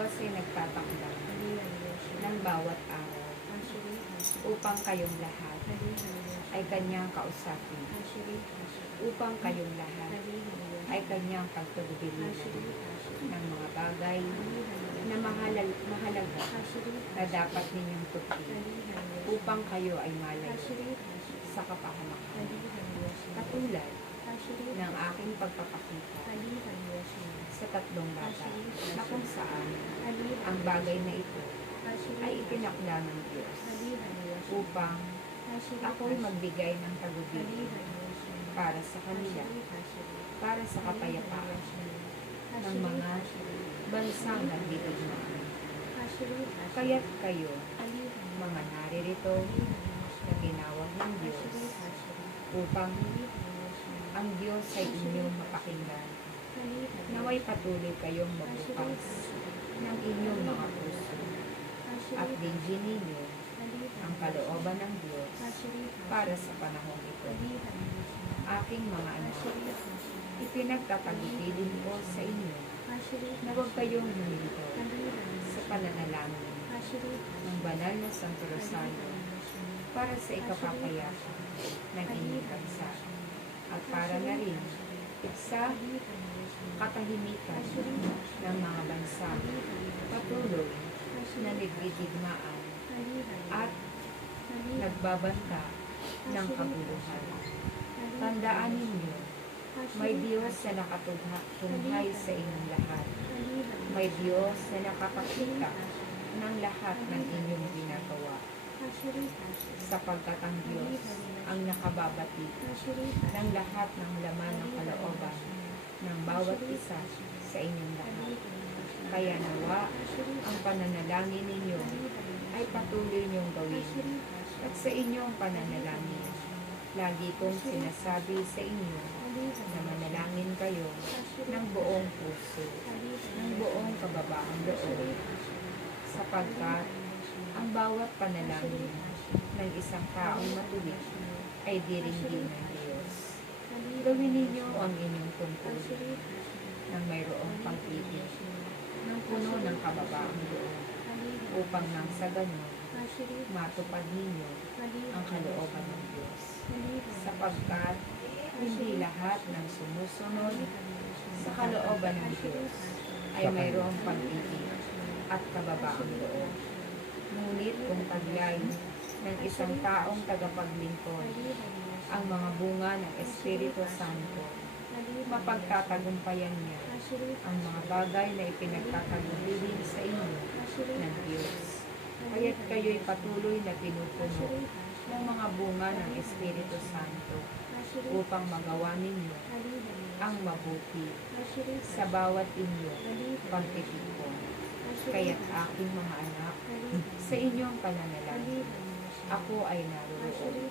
Diyos ay nagtatakda ng bawat araw upang kayong lahat ay kanyang kausapin, upang kayong lahat ay kanyang pagtugubilin ng mga bagay na mahalaga na dapat ninyong tutukin upang kayo ay malayo sa kapahamakan. Katulad ng aking pagpapakita sa tatlong bagay na kung saan ang bagay na ito ay itinakda ng Diyos upang ako'y magbigay ng tagubilin para sa kanila, para sa kapayapaan ng mga bansang nagdidigmaan. Kaya't kayo, mga naririto na ginawag ng Diyos, upang ang Diyos ay inyong mapakinggan, naway patuloy kayong magbukas ng inyong mga puso at dinggin ninyo ang kalooban ng Diyos para sa panahong ito. Aking mga anak, ipinagtatagubilin ko sa inyo na huwag kayong huminto sa pananalangin ng banal na Santo Rosario para sa ikapapayapa ng inyong bansa at para na rin sa katahimikan ng mga bansa patuloy na nagdidigmaan at nagbabanta ng kabuluhan. Tandaan ninyo, may Diyos na nakatunghay sa inyong lahat. May Diyos na nakapakita ng lahat ng inyong ginagawa. Sapagkat ang Diyos ang nakababati ng lahat ng laman ng kalooban ng bawat isa sa inyong lahat. Kaya nawa ang pananalangin ninyo ay patuloy niyong gawin. At sa inyong pananalangin, lagi kong sinasabi sa inyo na manalangin kayo ng buong puso, ng buong kababaang loob, sapagkat ang bawat panalangin ng isang taong matuwid ay diringgin ng Diyos. Gawin ninyo ang inyong tungkulin ng mayroong pag-ibig, ng puno ng kababaang loob, upang nang sa ganon, matupad ninyo ang kalooban ng Diyos. Sapagkat hindi lahat ng sumusunod sa kalooban ng Diyos ay mayroong pag-ibig at kababaang loob. Ngunit kung taglay ng isang taong tagapaglingkod ang mga bunga ng Espiritu Santo, mapagtatagumpayan niya ang mga bagay na ipinagtatagubilin sa inyo ng Diyos. Kaya't kayo'y patuloy na pinupuno ng mga bunga ng Espiritu Santo upang magawa ninyo ang mabuti sa bawat inyong pagtitipon. Kaya't aking mga anak, sa inyong pananalangin, ako ay naroon.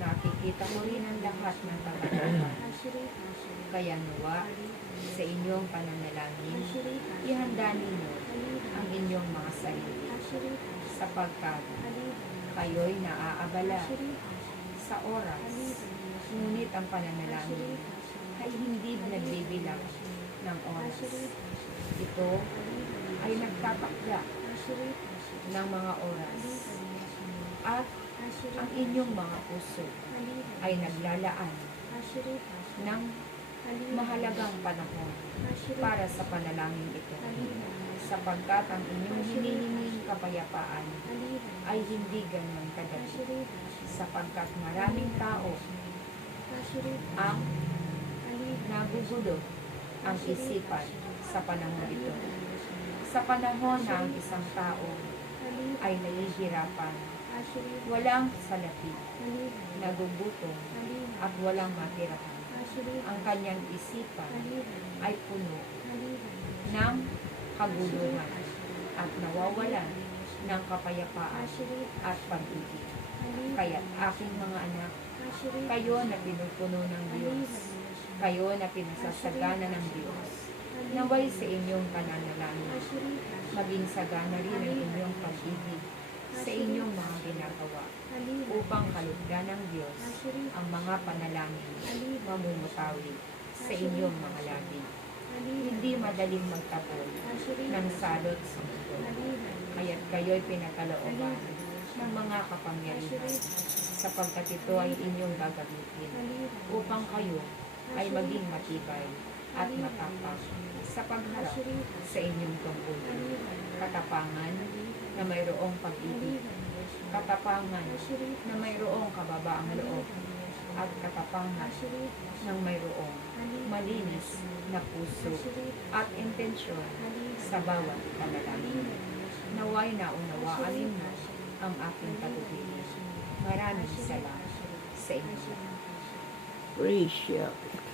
Nakikita ko rin ang lahat ng tagagawa. Kaya nawa, sa inyong pananalangin, ihanda ninyo ang inyong mga sarili, sapagkat kayo'y naaabala sa oras, ngunit ang pananalangin ay hindi nagbibilang ng oras. Ito ay nagtatakda ng mga oras, at ang inyong mga puso ay naglalaan ng mahalagang panahon para sa panalangin ito, sapagkat ang inyong hinihinging kapayapaan ay hindi ganun kadali, sapagkat maraming tao ang nagugulo ang isipan sa panahon ito. Sa panahon na ang isang tao ay nahihirapan, walang salapi, nagugutom, at walang matirahan, ang kanyang isipan ay puno ng kaguluhan at nawawalan ng kapayapaan at pag-ibig. Kaya't aking mga anak, kayo na pinupuno ng Diyos, kayo na pinasasagana ng Diyos, naway sa inyong pananalangin, maging sagana rin ang inyong pag-ibig sa inyong mga ginagawa, upang kalugdan ng Diyos ang mga panalangin mamumutawi sa inyong mga labi. hindi madaling magtapon ng salot sa mundo. Kaya't kayo'y pinakalooban ng mga kapangyarihan, sapagkat ito ay inyong gagamitin upang kayo ay maging matibay at matapang sa pagharap sa inyong tungkulin. Katapangan na mayroong pag-ibig, katapangan na mayroong kababaang loob, at katapangan ng mayroong malinis na puso at intensyon sa bawat panalangin. Naway naunawaan ninyo ang aking pag-ibig. Maraming salamat sa inyo. Praise you.